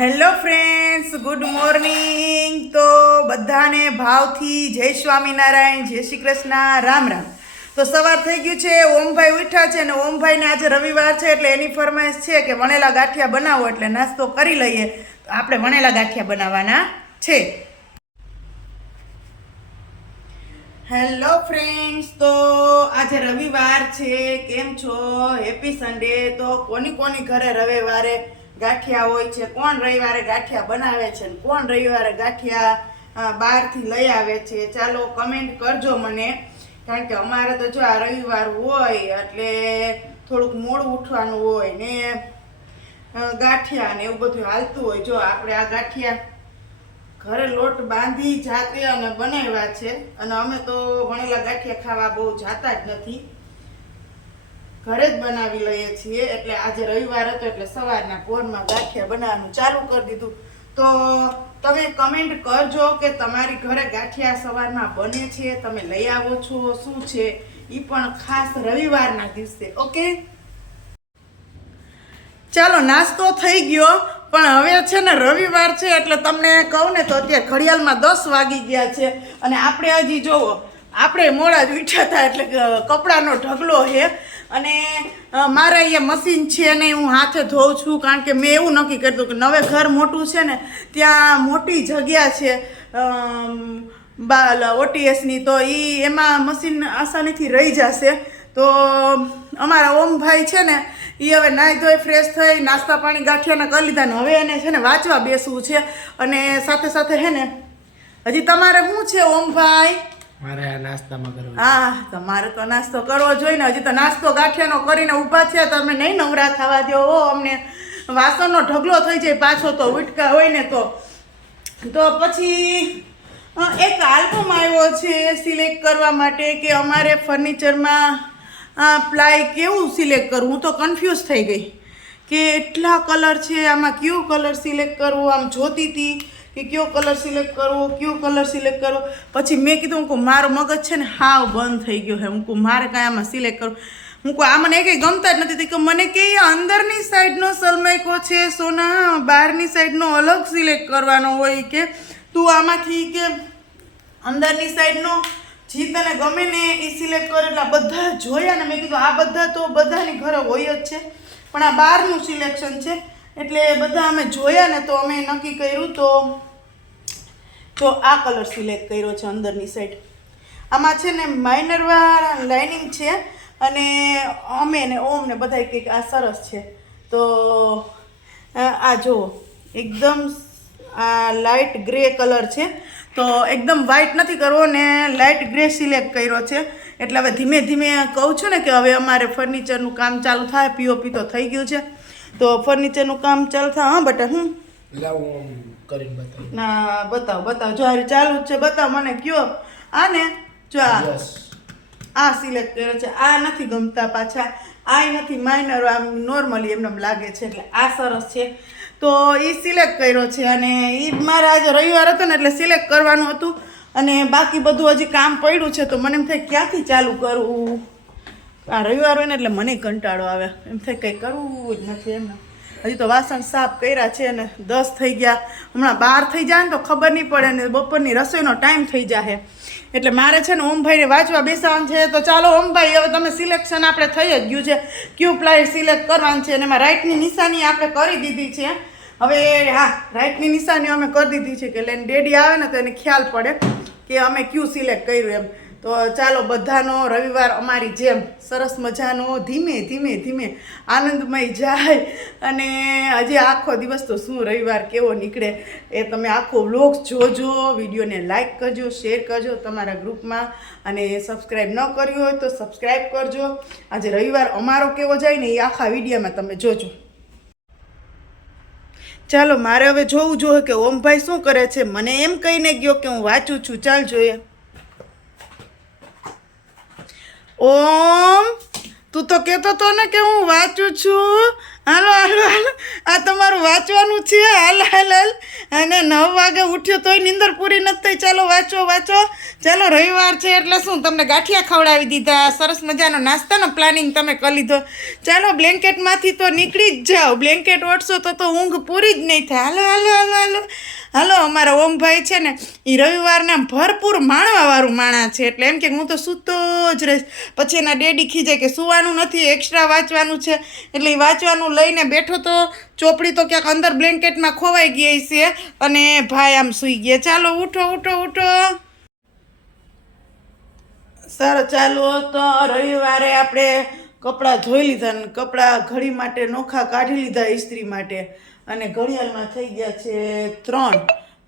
Hello friends good morning તો બધાને ભાવથી જય સ્વામિનારાયણ, જય શ્રી કૃષ્ણ. રામ રામ. તો સવાર થઈ ગયું છે. ઓમભાઈ ઉઠ્યા છે અને ઓમભાઈને આજે રવિવાર છે એટલે એની ફરમાઈશ છે કે વણેલા ગાંઠિયા બનાવો એટલે નાસ્તો કરી લઈએ. તો આપણે વણેલા ગાંઠિયા બનાવવાના છે. હેલો ફ્રેન્ડ્સ તો આજે રવિવાર છે. કેમ છો? હેપી સન્ડે તો કોની કોની ઘરે રવિવારે ગાંઠિયા હોય છે, કોણ રવિવારે ગાંઠિયા બનાવે છે ને કોણ રવિવારે ગાંઠિયા બહારથી લઈ આવે છે, ચાલો કમેન્ટ કરજો મને. કારણ કે અમારે તો જો આ રવિવાર હોય એટલે થોડુંક મોડું ઉઠવાનું હોય ને ગાંઠિયા ને એવું બધું હાલતું હોય. જો આપણે આ ગાંઠિયા ઘરે લોટ બાંધી જાતે અને બનાવ્યા છે. અને અમે તો ભણેલા ગાંઠિયા ખાવા બહુ જાતા જ નથી. ઘરે જ બનાવી લઈએ છીએ. એટલે આજે રવિવાર હતો, એટલે સવારના પોરમાં ગાંઠિયા બનાવવાનું ચાલુ કરી દીધું. તો તમે કમેન્ટ કરજો કે તમારી ઘરે ગાંઠિયા સવારમાં બને છે, તમે લઈ આવો છો, શું છે? એ પણ ખાસ રવિવારના દિવસે, ઓકે? ચાલો, નાસ્તો થઈ ગયો. પણ હવે છે ને રવિવાર છે, એટલે તમને કહું ને તો અત્યારે ઘડિયાળમાં દસ વાગી ગયા છે. અને આપણે હજી જોવો, આપણે મોડા જ ઉઠ્યા હતા, એટલે કપડાનો ઢગલો છે. અને મારે અહીંયા મશીન છે ને હું હાથે ધોઉં છું, કારણ કે મેં એવું નક્કી કર્યું કે નવે ઘર મોટું છે ને, ત્યાં મોટી જગ્યા છે બા ઓટીએસની તો એ એમાં મશીન આસાનીથી રહી જશે. તો, અમારા ઓમભાઈ છે ને એ હવે નાહી ધોઈ ફ્રેશ થઈ, નાસ્તા પાણી ગાંઠિયાના કરી લીધા હવે એને છે ને વાંચવા બેસવું છે. અને સાથે સાથે હે ને, હજી તમારે શું છે ઓમભાઈ? મારે આ નાસ્તામાં કરવું હા તમારે તો નાસ્તો કરવો જોઈએ ને. હજી તો નાસ્તો ગાંઠિયાનો કરીને ઊભા છે તમે નહીં નવરા થવા દો. ઓ, અમને વાસણનો ઢગલો થઈ જાય પાછો તો ઉટકા હોય ને તો. તો પછી એક આલ્બમ આવ્યો છે સિલેક્ટ કરવા માટે કે અમારે ફર્નિચરમાં પ્લાય કેવું સિલેક્ટ કરવું? હું તો કન્ફ્યુઝ થઈ ગઈ. કે એટલા કલર છે, આમાં કયો કલર સિલેક્ટ કરવો? આમ જોતી હતી કે કયો કલર સિલેક્ટ કરવો, કયો કલર સિલેક્ટ કરવો. પછી મેં કીધું હું મારો મગજ છે ને હાવ બંધ થઈ ગયો હે હું કહું મારે કાંઈ આમાં સિલેક્ટ કરવું. હું કહું આ મને કંઈ ગમતા જ નથી. કે મને કે અંદરની સાઈડનો સલમાઈકો છે, સોના. બહારની સાઈડનો અલગ સિલેક્ટ કરવાનો હોય કે. તું આમાંથી કે અંદરની સાઈડનો, જે તને ગમે ને એ સિલેક્ટ કરે. એટલે બધા જોયા ને મેં કીધું, આ બધા તો બધાની ઘરે હોય જ છે. પણ આ બહારનું સિલેક્શન છે. એટલે બધા અમે જોયા ને તો અમે નક્કી કર્યું તો તો આ કલર સિલેક્ટ કર્યો છે અંદરની સાઈડ આમાં છે ને માઇનરવાળા લાઇનિંગ છે અને અમે ને ઓમ ને બધા કંઈક આ સરસ છે. તો આ જુઓ, એકદમ આ લાઇટ ગ્રે કલર છે. તો એકદમ વ્હાઇટ નથી કરવો ને લાઇટ ગ્રે સિલેક્ટ કર્યો છે. એટલે હવે ધીમે ધીમે કહું છું ને કે હવે અમારે ફર્નિચરનું કામ ચાલુ થાય પીઓપી તો થઈ ગયું છે. તો ફર્નિચરનું કામ ચાલતા હા બટા હું ના બતાવ બતાવ. જો હારી ચાલુ જ છે બતાવ મને કયો. આ ને જો આ. આ સિલેક્ટ કર્યો છે. આ નથી ગમતા પાછા. આ નથી માઇનર આમ નોર્મલી એમને એમ લાગે છે એટલે આ સરસ છે. તો એ સિલેક્ટ કર્યો છે અને એ મારે આજે રવિવાર હતો ને એટલે સિલેક્ટ કરવાનું હતું. અને બાકી બધું હજી કામ પડ્યું છે તો મને એમ થાય ક્યાંથી ચાલુ કરવું આ રવિવાર હોય ને એટલે મને કંટાળો આવે. એમ થાય કંઈ કરવું જ નથી એમને. હજી તો વાસણ સાફ કર્યા છે ને દસ થઈ ગયા. હમણાં બાર થઈ જાય ને તો ખબર નહીં પડે ને બપોરની રસોઈનો ટાઈમ થઈ જાય એટલે મારે છે ને ઓમભાઈને વાંચવા બેસવાનું છે. તો ચાલો ઓમભાઈ, હવે તમે સિલેક્શન આપણે થઈ જ ગયું છે. ક્યુ પ્લાય સિલેક્ટ કરવાનું છે અને એમાં રાઇટની નિશાની આપણે કરી દીધી છે. હવે હા રાઇટની નિશાની અમે કરી દીધી છે કે લઈને ડેડી આવે ને તો એને ખ્યાલ પડે કે અમે ક્યુ સિલેક્ટ કર્યું એમ. તો ચાલો બધાનો રવિવાર અમારી જેમ સરસ મજાનો ધીમે ધીમે ધીમે આનંદમય જાય. અને આજે આખો દિવસ તો શું રવિવાર કેવો નીકળે એ તમે આખો વ્લોગ જોજો, વિડીયોને લાઇક કરજો, શેર કરજો તમારા ગ્રુપમાં. અને સબસ્ક્રાઈબ ન કર્યું હોય તો સબસ્ક્રાઈબ કરજો. આજે રવિવાર અમારો કેવો જાય ને એ આખા વિડીયોમાં તમે જોજો. ચાલો મારે હવે જોવું જોઈએ કે ઓમભાઈ શું કરે છે? મને એમ કહીને ગયો કે હું વાંચું છું. ચાલ જોઈએ. ઓમ, તું તો કહેતો હતો ને કે હું વાંચું છું. હાલો હાલો હાલો. આ તમારું વાંચવાનું છે. હાલ હાલ હાલ. અને નવ વાગે ઉઠ્યો તોય નીંદર પૂરી નથી થઈ. ચાલો, વાંચો વાંચો. ચાલો, રવિવાર છે એટલે શું, તમને ગાંઠિયા ખવડાવી દીધા. સરસ મજાનો નાસ્તાનો પ્લાનિંગ તમે કરી લીધો. ચાલો બ્લેન્કેટમાંથી તો નીકળી જ જાઓ. બ્લેન્કેટ ઓઢશો તો તો ઊંઘ પૂરી જ નહીં થાય. હાલો હાલો હાલો હાલો. હાલો, અમારા ઓમભાઈ છે ને એ રવિવારના ભરપૂર માણવાવાળું માણા છે. એટલે એમ કે હું તો સૂતો જ રહીશ. પછી એના ડેડી ખીજે કે સુવાનું નથી એક્સ્ટ્રા વાંચવાનું છે. એટલે એ વાંચવાનું લઈને બેઠો તો ચોપડી તો ક્યાંક અંદર બ્લેન્કેટમાં ખોવાઈ ગઈ છે અને ભાઈ આમ સૂઈ ગયા. ચાલો, ઉઠો ઉઠો ઉઠો. સારું, ચાલો તો રવિવારે આપણે કપડાં ધોઈ લીધા ને કપડાં ઘડી માટે નોખા કાઢી લીધા ઇસ્ત્રી માટે. અને ઘડિયાળમાં થઈ ગયા છે ત્રણ.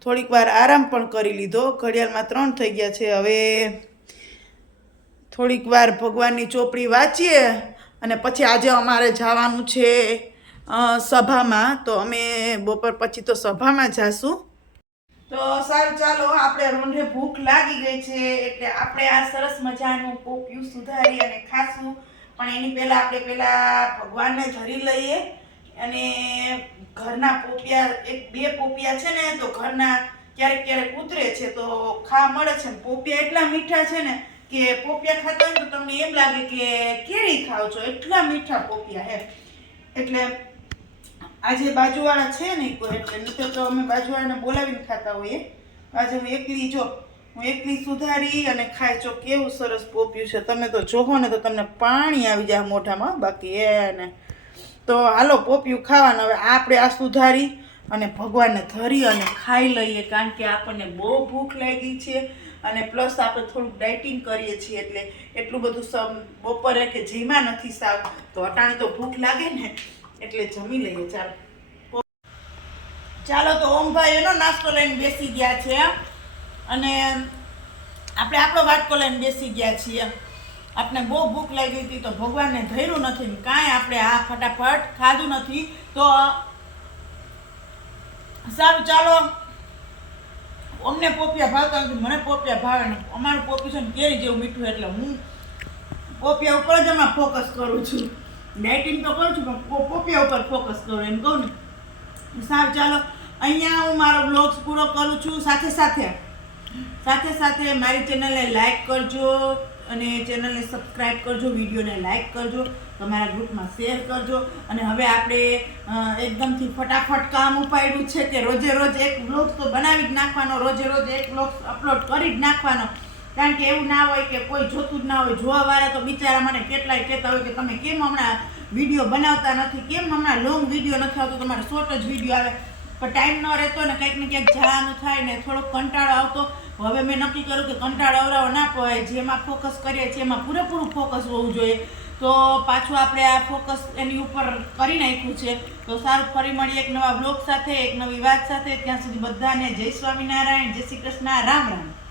થોડીક વાર આરામ પણ કરી લીધો. ઘડિયાળમાં ત્રણ થઈ ગયા છે. હવે થોડીક વાર ભગવાનની ચોપડી વાંચીએ અને પછી આજે અમારે જવાનું છે સભામાં. તો અમે બપોર પછી તો સભામાં જાશું. તો સારું, ચાલો આપણે રોંઢે ભૂખ લાગી ગઈ છે એટલે આપણે આ સરસ મજાનું કોપિયું સુધારી અને ખાશું. પણ એની પહેલાં આપણે પહેલાં ભગવાનને ધરી લઈએ. અને ઘરના પોપિયા, એક બે પોપિયા છે ને, તો ઘરના ક્યારેક ક્યારેક ઉતરે છે, તો ખા મળે છે ને. પોપિયા એટલા મીઠા છે ને કે પોપિયા ખાતા હોય તો તમને એમ લાગે કે કેરી ખાવ છો, એટલા મીઠા પોપિયા હે. એટલે આજે બાજુવાળા છે નહીં કોઈ, એટલે નહીં તો અમે બાજુવાળાને બોલાવીને ખાતા હોઈએ. આજે હું એકલી જો, હું એકલી સુધારી અને ખાય. છો કેવું સરસ પોપ્યું છે, તમે તો જોહો ને તો તમને પાણી આવી જાય મોઢામાં, બાકી એને તો હાલો પોપિયું ખાવાનું. હવે આપણે આ સુધારી અને ભગવાનને ધરી અને ખાઈ લઈએ, કારણ કે આપણને બહુ ભૂખ લાગી છે અને પ્લસ આપણે થોડુંક ડાયટિંગ કરીએ છીએ એટલે એટલું બધું સમ બપોરે કે જીમાં નથી સાવ, તો અટાણે તો ભૂખ લાગે ને, એટલે જમી લઈએ. ચાલો. ચાલો તો ઓમભાઈ એનો નાસ્તો લઈને બેસી ગયા છે. અને આપણે આપણો વાટકો લઈને બેસી ગયા છીએ. આપણે બહુ ભૂખ લાગી હતી તો ભગવાનને ધર્યું નથી કાંઈ આપણે આ ફટાફટ ખાધું નથી. તો, સારું, ચાલો. અમને પોપિયા ભાવતા નથી, મને પોપિયા ભાવે ને અમારું પોપિયું છે ને કેરી જેવું મીઠું એટલે હું પોપિયા ઉપર જ એમાં ફોકસ કરું છું. ડાયટિંગ તો કરું છું, પણ પોપિયા ઉપર ફોકસ કરું એમ કહું ને. સારું, ચાલો. અહીંયા હું મારો બ્લોગ્સ પૂરો કરું છું. સાથે સાથે સાથે સાથે મારી ચેનલને લાઈક કરજો. અને ચેનલને સબસ્ક્રાઈબ કરજો, વિડીયોને લાઇક કરજો, તમારા ગ્રુપમાં શેર કરજો. અને હવે આપણે એકદમથી ફટાફટ કામ ઉપાડ્યું છે કે રોજે રોજ એક બ્લોગ તો બનાવી જ નાખવાનો, રોજે રોજ એક બ્લોગ અપલોડ કરી જ નાખવાનો. કારણ કે એવું ના હોય કે કોઈ જોતું જ ના હોય. જોવાવાળા તો બિચારા મને કેટલાય કહેતા હોય કે તમે કેમ હમણાં વીડિયો બનાવતા નથી? કેમ હમણાં લોંગ વીડિયો નથી આવતો? તમારે શોર્ટ જ વીડિયો આવે. પણ ટાઈમ ન રહેતો ને કંઈક ને ક્યાંક જવાનું થાય ને થોડોક કંટાળો આવતો. હવે મેં નક્કી કર્યું કે કંટાળો અવરાવો ના પડે જેમાં ફોકસ કરીએ છીએ એમાં પૂરેપૂરું ફોકસ હોવું જોઈએ. તો પાછું આપણે આ ફોકસ એની ઉપર કરી નાખ્યું છે. તો સારું, ફરી મળીએ એક નવા બ્લોગ સાથે, એક નવી વાત સાથે. ત્યાં સુધી બધાને જય સ્વામિનારાયણ, જય શ્રી કૃષ્ણ, રામ રામ.